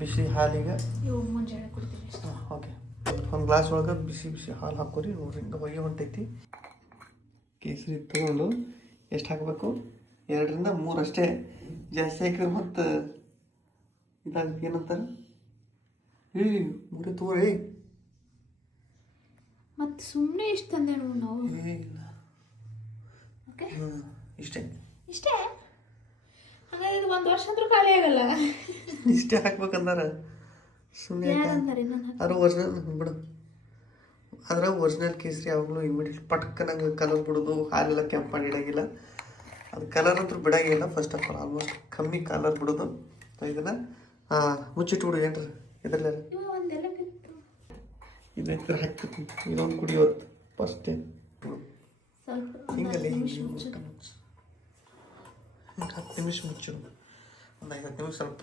ಬಿಸಿ ಹಾಲಿಗೆ ಇವು ಮುಂಜಾನೆ ಕುಡ್ತೀವಿ. ಓಕೆ, ಒಂದು ಗ್ಲಾಸ್ ಒಳಗೆ ಬಿಸಿ ಹಾಲು ಹಾಕೋರಿ. ನೋಡ್ರಿ ಹಿಂಗೆ ಹೊಗೆ ಹೊಂಟೈತಿ. ಕೇಸರಿ ತೊಗೊಂಡು ಎಷ್ಟು ಹಾಕಬೇಕು? 2 ರಿಂದ 3 ಅಷ್ಟೇ. ಜಾಸ್ತಿ ಹಾಕಿದ್ರೆ ಮತ್ತು ಇದಾಗುತ್ತೆ. ಏನಂತಾರೆ, 3 ತೋರಿ ಮತ್ತು ಸುಮ್ಮನೆ ಇಷ್ಟು ತಂದೆ ನಾವು. ಇಲ್ಲ, ಓಕೆ, ಇಷ್ಟೇ ಹಾಗಾದ್ರೆ ಇದು 1 ವರ್ಷ ಅಂದ್ರೂ ಖಾಲಿ ಆಗಲ್ಲ. ಇಷ್ಟೇ ಹಾಕ್ಬೇಕಂದಾರ. ಸುಮ್ಮನೆ ಅದು ಒರಿಜಿನಲ್ ಬಿಡು. ಆದ್ರೆ ಒರಿಜಿನಲ್ ಕೇಸರಿ ಯಾವಾಗಲೂ ಇಮಿಡಿಯೇಟ್ ಪಟ್ಕನಂಗೆ ಕಲರ್ ಬಿಡೋದು, ಹಾಲೆಲ್ಲ ಕೆಂಪು ಮಾಡಿ ಇಡಂಗಿಲ್ಲ. ಅದು ಕಲರ್ ಅಂತೂ ಬಿಡಂಗಿಲ್ಲ. ಫಸ್ಟ್ ಆಫ್ ಆಲ್ ಆಲ್ಮೋಸ್ಟ್ ಕಮ್ಮಿ ಕಲರ್ ಬಿಡೋದು. ಇದನ್ನು ಮುಚ್ಚಿಟ್ಬಿಡು. ಏನ್ರಿ ಇದರಲ್ಲೆಲ್ಲ ಇದು ಇದ್ರೆ ಹಾಕ್ತೀನಿ. ಇದೊಂದು ಕುಡಿಯೋದು ಫಸ್ಟ್ ಹಿಂಗಲ್ಲಿ 10 ನಿಮಿಷ ಮುಚ್ಚು. ಒಂದು 5 ನಿಮಿಷ ಸ್ವಲ್ಪ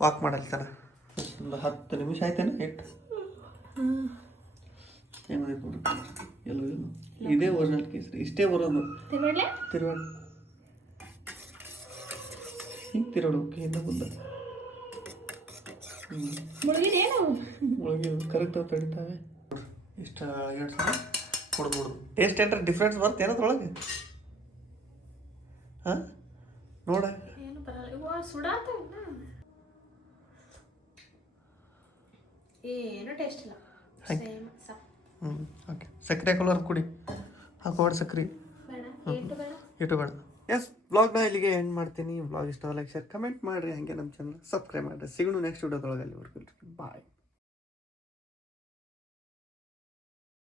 ವಾಕ್ ಮಾಡಲ್ತಾನ. ಒಂದು 10 ನಿಮಿಷ ಆಯ್ತೇನೆ ಇಟ್ಟು ಹೆಂಗೈತೆ ನೋಡಿ. ಎಲ್ಲೋ ಇದೇ ಒರಿಜಿನಲ್ ಕೇಸರಿ. ಇಷ್ಟೇ ಬರೋದು. ತಿರುವಾಡ ಹಿಂಗೆ ತಿರುವಾಡು. ಹಿಂದೆ ಮುಂದೆ ಮುಳುಗಿ ಕರೆಕ್ಟ್ ತಡಿತಾವೆ. ಇಷ್ಟ 2 ಸಲ ಹೊಡೆದ್ಬಿಡೋದು. ಟೇಸ್ಟ್ ಏನಾರ ಡಿಫ್ರೆನ್ಸ್ ಬರುತ್ತೆ ಏನದ್ರೊಳಗೆ? ಹಾಂ ನೋಡ, ಏನು ಬರಲ್ಲ. ಸುಡಾತ ಏನು ಟೇಸ್ಟ್ ಇಲ್ಲ. ಓಕೆ, ಸಕ್ಕರೆ ಕಲರ್ ಕುಡಿ. ಹಾಕೋಬಾರ್ದು ಸಕ್ಕರೆ, ಇಟ್ಟು ಬೇಡ. ಎಸ್, ಬ್ಲಾಗ್ನ ಇಲ್ಲಿಗೆ ಎಂಡ್ ಮಾಡ್ತೀನಿ. ಬ್ಲಾಗ್ ಇಷ್ಟ ಲೈಕ್ ಶೇರ್ ಕಮೆಂಟ್ ಮಾಡಿರಿ. ಹಾಗೆ ನಮ್ಮ ಚಾನಲ್ ಸಬ್ಸ್ಕ್ರೈಬ್ ಮಾಡಿರಿ. ಸಿಗೋಣ ನೆಕ್ಸ್ಟ್ ವಿಡಿಯೋದೊಳಗೆ. ಅಲ್ಲಿವರೆಗೂ ಬಾಯ್.